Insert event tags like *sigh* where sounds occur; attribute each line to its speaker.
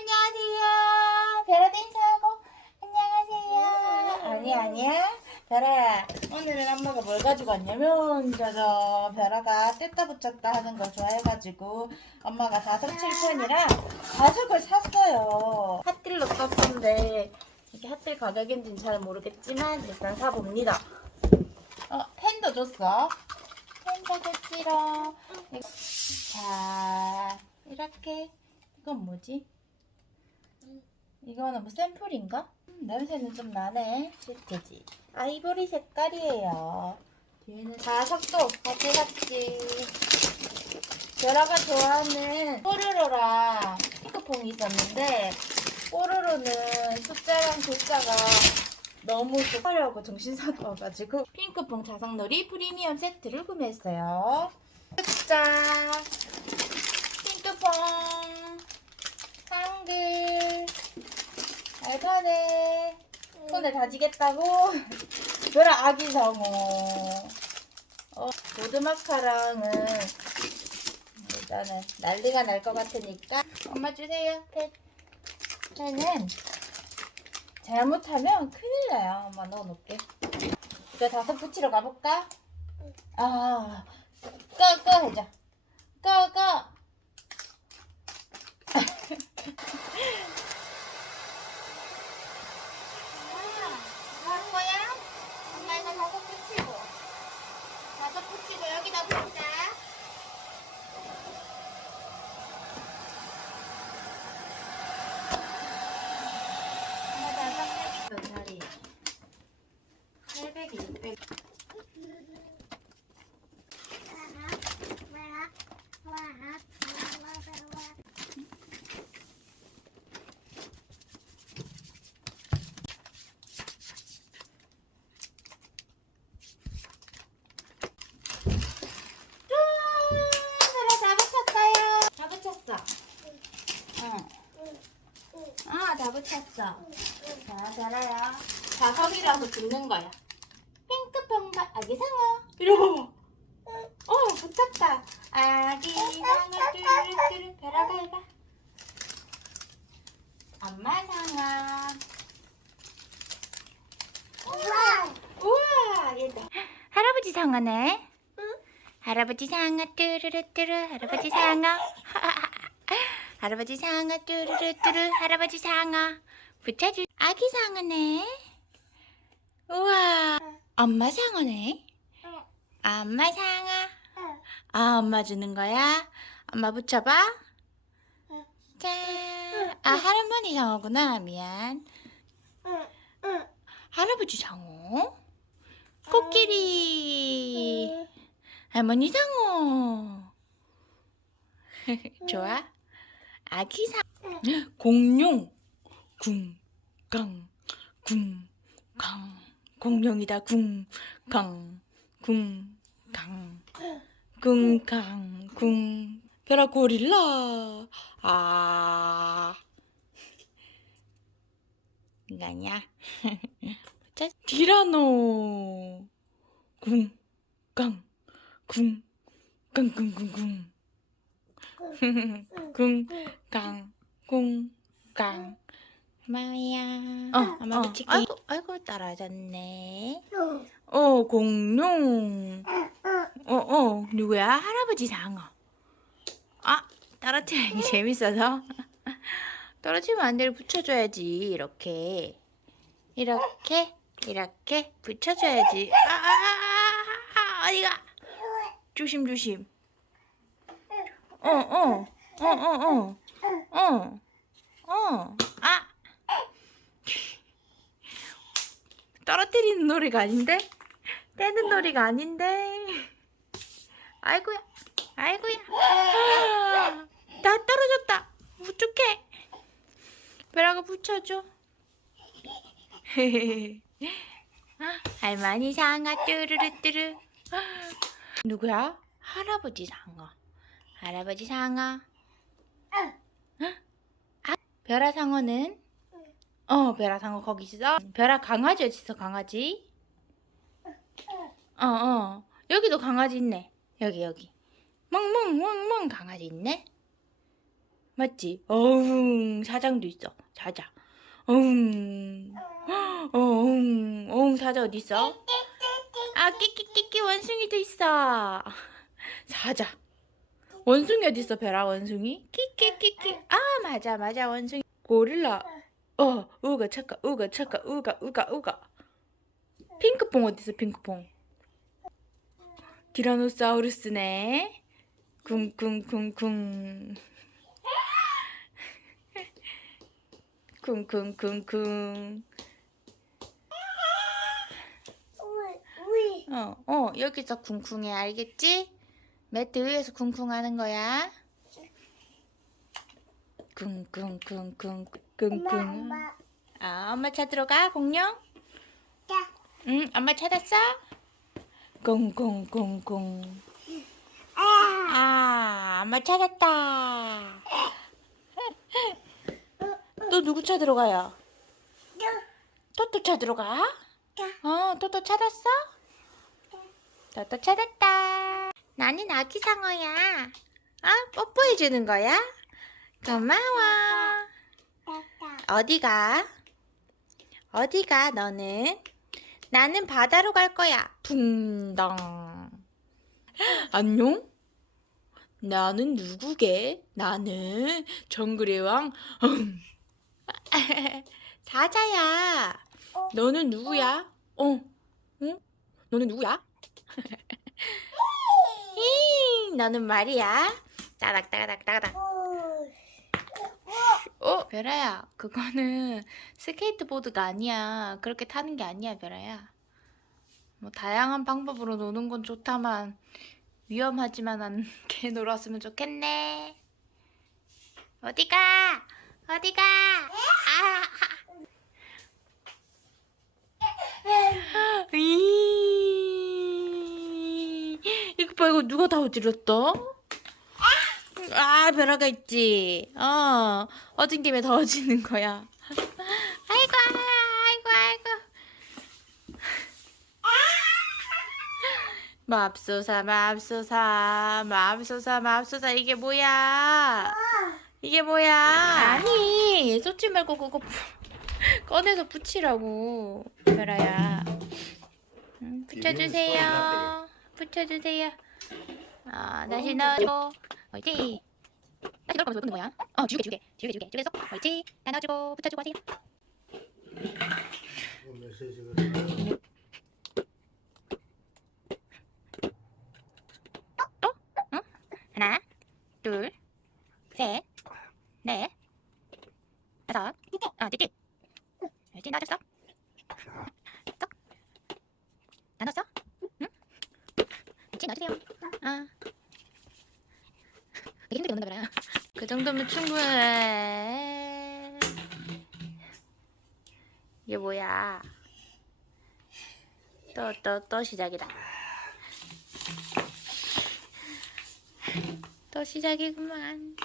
Speaker 1: 안녕하세요. 별아도 인사하고 안녕하세요. 아니 아니야. 별아야 오늘은 엄마가 뭘 가지고 왔냐면 짜잔 별아가 뗐다 붙였다 하는 거 좋아해가지고 엄마가 자석 칠편이랑 자석을 샀어요. 핫딜로 떴던데 이게 핫딜 가격인지는 잘 모르겠지만 일단 사봅니다. 어 펜도 줬어. 펜도 줬지롱. 자 이렇게 이건 뭐지? 이거는 뭐 샘플인가? 음, 냄새는 좀 나네. 실트지. 아이보리 색깔이에요. 뒤에는 자석도 가져갔지. 별아가 좋아하는 뽀로로랑 핑크퐁이 있었는데 뽀로로는 숫자랑 글자가 너무 좋아하려고 정신 사나워가지고 핑크퐁 자석놀이 프리미엄 세트를 구매했어요. 숫자 핑크퐁 한글 알파네. 손에 다지겠다고? 별아 아기 성우. 어, 보드마카랑은 일단은 난리가 날 것 같으니까 엄마 주세요 펜 펜은 잘못하면 큰일 나요. 엄마 넣어놓을게. 이거 다섯 붙이러 가볼까? 아 꺼, 꺼 해줘. 꺼, 꺼 할 거야? 엄마 이거 다섯 붙이고 다섯 붙이고 여기다 붙이자 하나 다섯 몇 살이 800, 600 짠! 그래 다 붙였어요 다 붙였어 응. 아, 다 붙였어. 자, 잘해요. 자석이라서 붙는 거야. 핑크퐁과 아기 상어. 이리 봐봐. 어, 붙었다. 아기 상어 뚜루뚜루 별아가 해봐. 엄마 상어. 우와, 우와, 얘다. 할아버지 상어네. 할아버지 상어 뚜루루뚜루 할아버지 상어. *laughs* 할아버지 상어 뚜루루뚜루 할아버지 상어. 붙여줄 아기 상어네. 우와 엄마 상어네. 엄마 상어. 아 엄마 주는 거야? 엄마 붙여봐. 짠아 할머니 상어구나 미안. 할아버지 상어? 코끼리. 할머니 상어. *laughs* 좋아 아기 사. 공룡. 쿵강 쿵강 공룡이다 쿵강 쿵강 쿵강 쿵 베라 고릴라. 아. 이거 아니야 자, 티라노. 쿵강 쿵강쿵쿵쿵 쿵강 쿵강 마야. 어 엄마 붙일게. 아이고 아이고 따라졌네. 어 공룡. 어 어 누구야? 할아버지 상어. 아 떨어뜨리기 재밌어서. *laughs* 떨어지면 안 되를 붙여줘야지 이렇게. 이렇게 이렇게 붙여줘야지. 아 아 아아 어디가? 조심 조심 어, 어, 어, 어, 어, 어, 어, 아. 떨어뜨리는 놀이가 아닌데? 떼는 놀이가 아닌데? 아이고야, 아이고야. 아, 다 떨어졌다. 어떡해. 베라가 붙여줘. *laughs* 아, 할머니 상어 뚜루루뚜루. 누구야? 할아버지 상어. 할아버지 상어. 아, 별아 상어는? 어, 별아 상어 거기 있어. 별아 강아지 어디 있어, 강아지? 어, 어. 여기도 강아지 있네. 여기, 여기. 멍멍, 멍멍 강아지 있네. 맞지? 어흥 사장도 있어. 사자. 어흥. 어흥. 어흥 사자 어디 있어? 아 끼끼끼끼 원숭이도 있어. 사자. 원숭이 어디 있어? 베라 원숭이? 끼끼끼끼. 아 맞아 맞아 원숭이. 고릴라. 어 우가 차까 우가 차까 우가 우가 우가. 핑크퐁 어디 있어? 핑크퐁. 티라노사우루스네. 쿵쿵쿵쿵. 쿵쿵쿵쿵. 어, 어, 여기서 쿵쿵해, 알겠지? 매트 위에서 쿵쿵하는 거야. 쿵쿵쿵쿵, 쿵쿵. 아, 엄마 찾으러 가, 공룡? 응, 엄마 찾았어? 쿵쿵쿵쿵. 아, 엄마 찾았다. 또 누구 찾으러 가요? 토토 찾으러 가? 어, 토토 찾았어? 토토 찾았다. 나는 아기 상어야. 아, 뽀뽀해 주는 거야? 고마워. 어디가? 어디가 너는? 나는 바다로 갈 거야. 붕당. *gasps* 안녕? 나는 누구게? 나는 정글의 왕. *laughs* 사자야. 너는 누구야? 어? 응? 너는 누구야? *laughs* 잉, 너는 말이야. 따닥 따닥 따닥. 어, 베라야, 그거는 스케이트보드가 아니야. 그렇게 타는 게 아니야, 베라야. 뭐 다양한 방법으로 노는 건 좋다만 위험하지만 않게 *laughs* 놀았으면 좋겠네. 어디가? 어디가? 아! *laughs* 이 봐 이거 누가 다 어지렀다? 아 벼라가 있지. 어 어진 김에 더 어지는 거야. 아이고 아이고 아이고. 맙소사 맙소사 맙소사 맙소사 이게 뭐야? 이게 뭐야? 아니 쏟지 말고 그거 부- 꺼내서 붙이라고. 음, 붙여주세요. 붙여주세요. 아 다시 넣어줘. 옳지. 다시 넣을 거면서 왜 꽂는 거야? 어 지우개 지우개 지우개 지우개 지우개서 옳지. 다 넣어주고 붙여주고 하세요. 하나, 둘, 셋, 넷, 다섯, 아, 띠띠. 옳지, 넣어줬어. 쏙. 다 넣었어? 응? 옳지, 넣어주세요. 아. 되게 힘들게 넣는 거라. 그 정도면 충분해. 이게 뭐야? 또, 또, 또 시작이다. 또 시작이구만.